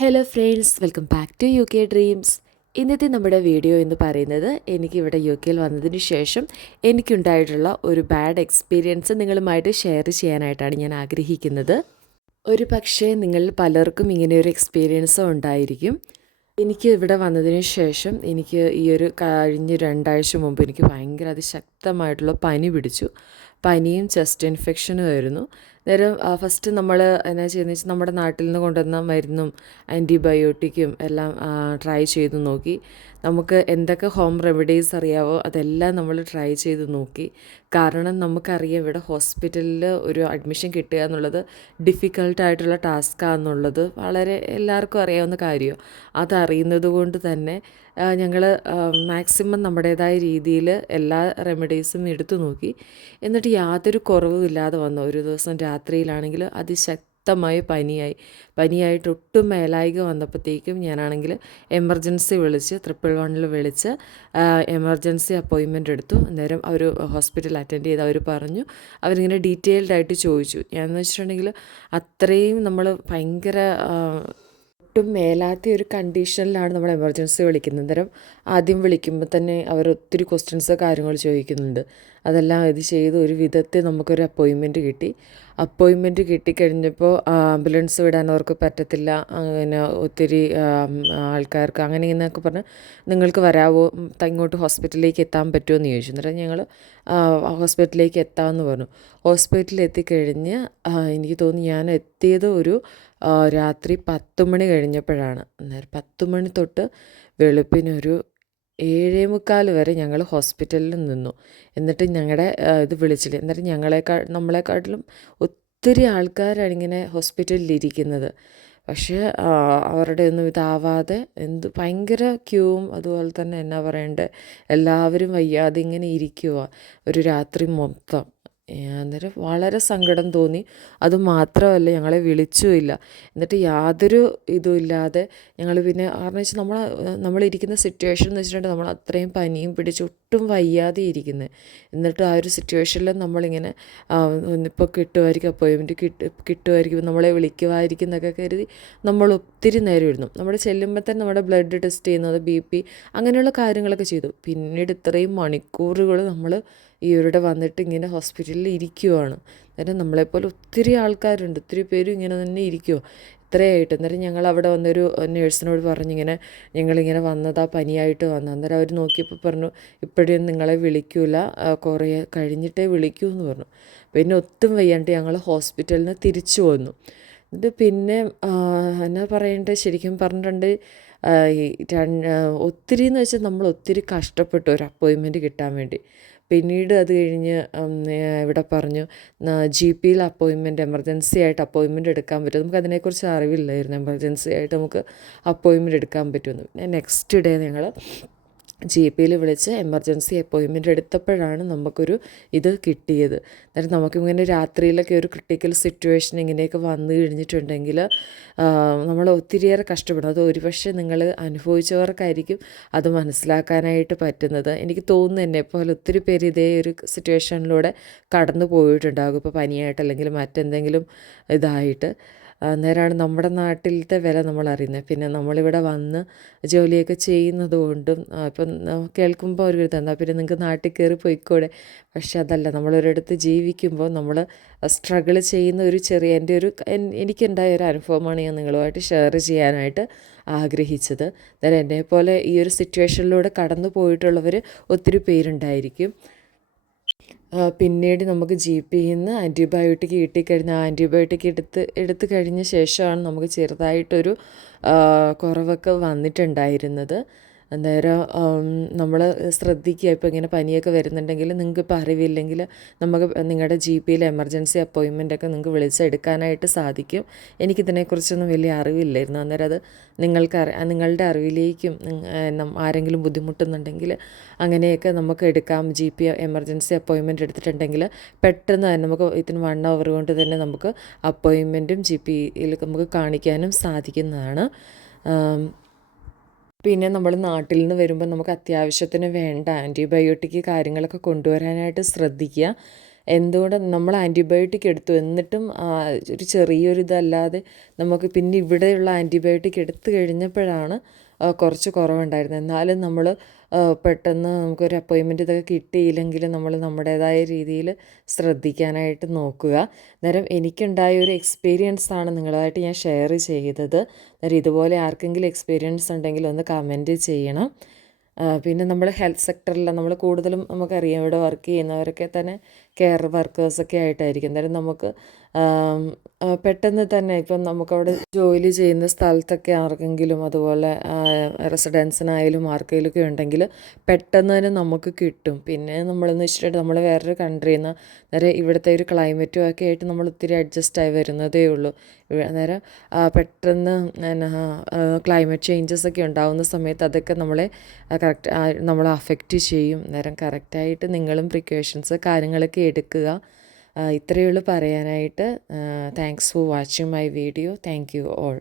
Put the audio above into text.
Hello friends welcome back to UK K dreams ഇന്നത്തെ നമ്മുടെ video എന്ന് പറയുന്നത് എനിക്കിവിടെ യു കെയിൽ വന്നതിന് ശേഷം എനിക്കുണ്ടായിട്ടുള്ള ഒരു ബാഡ് എക്സ്പീരിയൻസ് നിങ്ങളുമായിട്ട് ഷെയർ ചെയ്യാനായിട്ടാണ് ഞാൻ ആഗ്രഹിക്കുന്നത്. ഒരു പക്ഷേ നിങ്ങൾ പലർക്കും ഇങ്ങനെ ഒരു എക്സ്പീരിയൻസ് ഉണ്ടായിരിക്കും. എനിക്ക് ഇവിടെ വന്നതിന് ശേഷം എനിക്ക് ഈ ഒരു കഴിഞ്ഞ രണ്ടാഴ്ച മുമ്പ് എനിക്ക് ഭയങ്കര അതിശക്തമായിട്ടുള്ള പനി പിടിച്ചു. പനിയും ചെസ്റ്റ് ഇൻഫെക്ഷനും ആയിരുന്നു. നേരം ഫസ്റ്റ് നമ്മൾ എന്നാ ചെയ്യുന്നത് വെച്ചാൽ നമ്മുടെ നാട്ടിൽ നിന്ന് കൊണ്ടുവന്ന മരുന്നും ആന്റിബയോട്ടിക്കും എല്ലാം ട്രൈ ചെയ്ത് നോക്കി. നമുക്ക് എന്തൊക്കെ ഹോം റെമഡീസ് അറിയാവോ അതെല്ലാം നമ്മൾ ട്രൈ ചെയ്ത് നോക്കി. കാരണം നമുക്കറിയാം ഇവിടെ ഹോസ്പിറ്റലിൽ ഒരു അഡ്മിഷൻ കിട്ടുക എന്നുള്ളത് ഡിഫിക്കൽട്ടായിട്ടുള്ള ടാസ്ക്കാന്നുള്ളത് വളരെ എല്ലാവർക്കും അറിയാവുന്ന കാര്യമാണ് അതറിയുന്നത് കൊണ്ട് തന്നെ ഞങ്ങൾ മാക്സിമം നമ്മുടേതായ രീതിയിൽ എല്ലാ റെമഡീസും എടുത്തു നോക്കി. എന്നിട്ട് യാതൊരു കുറവും ഇല്ലാതെ വന്നു. ഒരു ദിവസം രാത്രിയിലാണെങ്കിൽ അതിശക്തമായി പനിയായി. പനിയായിട്ട് ഒട്ടും മേലായിക വന്നപ്പോഴത്തേക്കും ഞാനാണെങ്കിൽ എമർജൻസി വിളിച്ച് ട്രിപ്പിൾ വണ്ണിൽ വിളിച്ച് എമർജൻസി അപ്പോയിൻമെന്റ് എടുത്തു. അന്നേരം അവർ ഹോസ്പിറ്റൽ അറ്റൻഡ് ചെയ്ത് അവർ പറഞ്ഞു. അവരിങ്ങനെ ഡീറ്റെയിൽഡ് ആയിട്ട് ചോദിച്ചു. ഞാനെന്ന് വെച്ചിട്ടുണ്ടെങ്കിൽ അത്രയും നമ്മൾ ഭയങ്കര ഒട്ടും മേലാത്ത ഒരു കണ്ടീഷനിലാണ് നമ്മൾ എമർജൻസി വിളിക്കുന്നത്. അന്നേരം ആദ്യം വിളിക്കുമ്പോൾ തന്നെ അവർ ഒത്തിരി ക്വസ്റ്റ്യൻസ് കാര്യങ്ങൾ ചോദിക്കുന്നുണ്ട്. അതെല്ലാം ഇത് ചെയ്ത് ഒരു വിധത്തിൽ നമുക്കൊരു അപ്പോയിൻമെന്റ് കിട്ടി. അപ്പോയിൻമെന്റ് കിട്ടിക്കഴിഞ്ഞപ്പോൾ ആംബുലൻസ് വിടാൻ അവർക്ക് പറ്റത്തില്ല. അങ്ങനെ ഒത്തിരി ആൾക്കാർക്ക് അങ്ങനെ ഇങ്ങനെയൊക്കെ പറഞ്ഞ് നിങ്ങൾക്ക് വരാവോ ഇങ്ങോട്ട് ഹോസ്പിറ്റലിലേക്ക് എത്താൻ പറ്റുമോ എന്ന് ചോദിച്ചു. എന്നിട്ട് ഞങ്ങൾ ഹോസ്പിറ്റലിലേക്ക് എത്താമെന്ന് പറഞ്ഞു. ഹോസ്പിറ്റലിൽ എത്തിക്കഴിഞ്ഞ് എനിക്ക് തോന്നി ഞാൻ എത്തിയത് ഒരു രാത്രി പത്ത് മണി കഴിഞ്ഞപ്പോഴാണ്. അന്നേരം പത്ത് മണി തൊട്ട് വെളുപ്പിനൊരു ഏഴേ മുക്കാൽ വരെ ഞങ്ങൾ ഹോസ്പിറ്റലിൽ നിന്നു. എന്നിട്ട് ഞങ്ങളുടെ ഇത് വിളിച്ചില്ല എന്നിട്ട് ഞങ്ങളെക്കാ നമ്മളെക്കാട്ടിലും ഒത്തിരി ആൾക്കാരാണ് ഇങ്ങനെ ഹോസ്പിറ്റലിൽ ഇരിക്കുന്നത് പക്ഷേ അവരുടെ ഒന്നും ഇതാവാതെ എന്ത് ഭയങ്കര ക്യൂവും അതുപോലെ തന്നെ എന്നാ പറയണ്ടേ എല്ലാവരും വയ്യാതെ ഇങ്ങനെ ഇരിക്കുക ഒരു രാത്രി മൊത്തം. അന്നേരം വളരെ സങ്കടം തോന്നി. അതുമാത്രമല്ല ഞങ്ങളെ വിളിച്ചുമില്ല എന്നിട്ട് യാതൊരു ഇതും ഇല്ലാതെ ഞങ്ങൾ പിന്നെ കാരണം വെച്ചാൽ നമ്മൾ നമ്മളിരിക്കുന്ന സിറ്റുവേഷൻ എന്ന് വെച്ചിട്ടുണ്ടെങ്കിൽ നമ്മൾ അത്രയും പനിയും പിടിച്ച് ഒട്ടും വയ്യാതെ ഇരിക്കുന്നത് എന്നിട്ട് ആ ഒരു സിറ്റുവേഷനിൽ നമ്മളിങ്ങനെ ഇപ്പോൾ കിട്ടുമായിരിക്കും അപ്പോയിൻമെന്റ് കിട്ട് കിട്ടുമായിരിക്കും നമ്മളെ വിളിക്കുമായിരിക്കും എന്നൊക്കെ കരുതി നമ്മൾ ഒത്തിരി നേരം ഇരുന്നു. നമ്മൾ ചെല്ലുമ്പോൾ തന്നെ നമ്മുടെ ബ്ലഡ് ടെസ്റ്റ് ചെയ്യുന്നത് ബി പി അങ്ങനെയുള്ള കാര്യങ്ങളൊക്കെ ചെയ്തു. പിന്നീട് ഇത്രയും മണിക്കൂറുകൾ നമ്മൾ ഈ ഇവിടെ വന്നിട്ട് ഇങ്ങനെ ഹോസ്പിറ്റലിൽ ഇരിക്കുവാണ്. അന്നേരം നമ്മളെപ്പോലെ ഒത്തിരി ആൾക്കാരുണ്ട്. ഒത്തിരി പേരും ഇങ്ങനെ തന്നെ ഇരിക്കുമോ ഇത്രയായിട്ട്. അന്നേരം ഞങ്ങൾ അവിടെ വന്നൊരു നേഴ്സിനോട് പറഞ്ഞിങ്ങനെ ഞങ്ങളിങ്ങനെ വന്നതാ പനിയായിട്ട് വന്നു അന്നേരം അവർ നോക്കിയപ്പോൾ പറഞ്ഞു ഇപ്പോഴും നിങ്ങളെ വിളിക്കൂല. കുറേ കഴിഞ്ഞിട്ടേ വിളിക്കൂ എന്ന് പറഞ്ഞു. പിന്നെ ഒത്തും വയ്യാണ്ട് ഞങ്ങൾ ഹോസ്പിറ്റലിൽ നിന്ന് തിരിച്ചു വന്നു. എന്നിട്ട് പിന്നെ എന്നാ പറയേണ്ടത് ശരിക്കും പറഞ്ഞിട്ടുണ്ട് ഒത്തിരി എന്ന് വെച്ചാൽ നമ്മൾ ഒത്തിരി കഷ്ടപ്പെട്ടു ഒരു അപ്പോയിൻമെന്റ് കിട്ടാൻ വേണ്ടി. പിന്നീട് അത് കഴിഞ്ഞ് ഇവിടെ പറഞ്ഞു ജി പിയിൽ അപ്പോയിൻമെന്റ് എമർജൻസി ആയിട്ട് അപ്പോയിൻമെന്റ് എടുക്കാൻ പറ്റും. നമുക്ക് അതിനെക്കുറിച്ച് അറിവില്ലായിരുന്നു. എമർജൻസി ആയിട്ട് നമുക്ക് അപ്പോയിൻമെന്റ് എടുക്കാൻ പറ്റുമെന്ന്. നെക്സ്റ്റ് ഡേ ഞങ്ങൾ ജി പിയിൽ വിളിച്ച് എമർജൻസി അപ്പോയിൻമെന്റ് എടുത്തപ്പോഴാണ് നമുക്കൊരു ഇത് കിട്ടിയത്. അന്നേരം നമുക്കിങ്ങനെ രാത്രിയിലൊക്കെ ഒരു ക്രിട്ടിക്കൽ സിറ്റുവേഷൻ ഇങ്ങനെയൊക്കെ വന്നു കഴിഞ്ഞിട്ടുണ്ടെങ്കിൽ നമ്മൾ ഒത്തിരിയേറെ കഷ്ടപ്പെടും. അത് ഒരുപക്ഷെ നിങ്ങൾ അനുഭവിച്ചവർക്കായിരിക്കും അത് മനസ്സിലാക്കാനായിട്ട് പറ്റുന്നത്. എനിക്ക് തോന്നുന്നു എന്നെ പോലെ ഒത്തിരി പേര് ഇതേ ഒരു സിറ്റുവേഷനിലൂടെ കടന്നു പോയിട്ടുണ്ടാകും ഇപ്പോൾ പനിയായിട്ട് അല്ലെങ്കിൽ മറ്റെന്തെങ്കിലും ഇതായിട്ട്. അന്നേരമാണ് നമ്മുടെ നാട്ടിലത്തെ വില നമ്മൾ അറിയുന്നത് പിന്നെ നമ്മളിവിടെ വന്ന് ജോലിയൊക്കെ ചെയ്യുന്നത് കൊണ്ടും ഇപ്പം കേൾക്കുമ്പോൾ ഒരു എന്നാൽ പിന്നെ നിങ്ങൾക്ക് നാട്ടിൽ കയറി പോയിക്കൂടെ? പക്ഷെ അതല്ല നമ്മളൊരിടത്ത് ജീവിക്കുമ്പോൾ നമ്മൾ സ്ട്രഗിൾ ചെയ്യുന്ന ഒരു ചെറിയ എന്റെ ഒരു എനിക്കുണ്ടായ ഒരു അനുഭവമാണ് ഞാൻ നിങ്ങളുമായിട്ട് ഷെയർ ചെയ്യാനായിട്ട് ആഗ്രഹിച്ചത്. അന്നേരം പോലെ ഈ ഒരു സിറ്റുവേഷനിലൂടെ കടന്നു പോയിട്ടുള്ളവർ ഒത്തിരി പേരുണ്ടായിരിക്കും. പിന്നീട് നമുക്ക് ജി പിയിൽ നിന്ന് ആന്റിബയോട്ടിക് കിട്ടിക്കഴിഞ്ഞ ആന്റിബയോട്ടിക് എടുത്ത് എടുത്തു കഴിഞ്ഞ ശേഷമാണ് നമുക്ക് ചെറുതായിട്ടൊരു കുറവൊക്കെ വന്നിട്ടുണ്ടായിരുന്നത്. അന്നേരം നമ്മൾ ശ്രദ്ധിക്കുക. ഇപ്പോൾ ഇങ്ങനെ പനിയൊക്കെ വരുന്നുണ്ടെങ്കിൽ നിങ്ങൾക്ക് ഇപ്പോൾ അറിവില്ലെങ്കിൽ നമുക്ക് നിങ്ങളുടെ ജി പിയിൽ എമർജൻസി അപ്പോയിൻമെന്റ് ഒക്കെ നിങ്ങൾക്ക് വിളിച്ചെടുക്കാനായിട്ട് സാധിക്കും. എനിക്കിതിനെക്കുറിച്ചൊന്നും വലിയ അറിവില്ലായിരുന്നു. അന്നേരം അത് നിങ്ങൾക്ക് നിങ്ങളുടെ അറിവിലേക്കും ആരെങ്കിലും ബുദ്ധിമുട്ടുന്നുണ്ടെങ്കിൽ അങ്ങനെയൊക്കെ നമുക്ക് എടുക്കാം. ജി പി എമർജൻസി അപ്പോയിൻമെന്റ് എടുത്തിട്ടുണ്ടെങ്കിൽ പെട്ടെന്ന് തന്നെ നമുക്ക് ഇതിന് വൺ അവർ കൊണ്ട് തന്നെ നമുക്ക് അപ്പോയിൻമെന്റും ജി പിയിൽ നമുക്ക് കാണിക്കാനും സാധിക്കുന്നതാണ്. പിന്നെ നമ്മൾ നാട്ടിൽ നിന്ന് വരുമ്പോൾ നമുക്ക് അത്യാവശ്യത്തിന് വേണ്ട ആന്റിബയോട്ടിക് കാര്യങ്ങളൊക്കെ കൊണ്ടുവരാനായിട്ട് ശ്രദ്ധിക്കുക. എന്തുകൊണ്ട് നമ്മൾ ആന്റിബയോട്ടിക് എടുത്തു. എന്നിട്ടും ഒരു ചെറിയൊരു ഇതല്ലാതെ നമുക്ക് പിന്നെ ഇവിടെയുള്ള ആന്റിബയോട്ടിക് എടുത്തു കഴിഞ്ഞപ്പോഴാണ് കുറച്ച് കുറവുണ്ടായിരുന്നു. എന്നാലും നമ്മൾ പെട്ടെന്ന് നമുക്കൊരു അപ്പോയിൻമെന്റ് ഇതൊക്കെ കിട്ടിയില്ലെങ്കിൽ നമ്മൾ നമ്മുടേതായ രീതിയിൽ ശ്രദ്ധിക്കാനായിട്ട് നോക്കുക. അന്നേരം എനിക്കുണ്ടായ ഒരു എക്സ്പീരിയൻസ് ആണ് നിങ്ങളുമായിട്ട് ഞാൻ ഷെയർ ചെയ്തത്. അന്നേരം ഇതുപോലെ ആർക്കെങ്കിലും എക്സ്പീരിയൻസ് ഉണ്ടെങ്കിൽ ഒന്ന് കമന്റ് ചെയ്യണം. പിന്നെ നമ്മൾ ഹെൽത്ത് സെക്ടറിൽ നമ്മൾ കൂടുതലും നമുക്കറിയാം ഇവിടെ വർക്ക് ചെയ്യുന്നവരൊക്കെ തന്നെ കെയർ വർക്കേഴ്സൊക്കെ ആയിട്ടായിരിക്കും. അന്നേരം നമുക്ക് പെട്ടെന്ന് തന്നെ ഇപ്പം നമുക്കവിടെ ജോലി ചെയ്യുന്ന സ്ഥലത്തൊക്കെ ആർക്കെങ്കിലും അതുപോലെ റെസിഡൻസിനായാലും ആർക്കെങ്കിലും ഒക്കെ ഉണ്ടെങ്കിൽ പെട്ടെന്ന് തന്നെ നമുക്ക് കിട്ടും. പിന്നെ നമ്മളെന്ന് വെച്ചിട്ടുണ്ടെങ്കിൽ നമ്മൾ വേറൊരു കൺട്രിയിൽ നിന്ന് അന്നേരം ഇവിടുത്തെ ഒരു ക്ലൈമറ്റും ഒക്കെ ആയിട്ട് നമ്മൾ ഒത്തിരി അഡ്ജസ്റ്റ് ആയി വരുന്നതേ ഉള്ളൂ. അന്നേരം പെട്ടെന്ന് എന്നാ ക്ലൈമറ്റ് ചേഞ്ചസ് ഒക്കെ ഉണ്ടാകുന്ന സമയത്ത് അതൊക്കെ നമ്മളെ കറക്റ്റ് നമ്മളെ അഫക്റ്റ് ചെയ്യും. അന്നേരം കറക്റ്റായിട്ട് നിങ്ങളും പ്രിക്കോഷൻസ് കാര്യങ്ങളൊക്കെ എടുക്കുക. ഇത്രയേ ഉള്ളൂ പറയാനായിട്ട്. Thanks for watching my video thank you all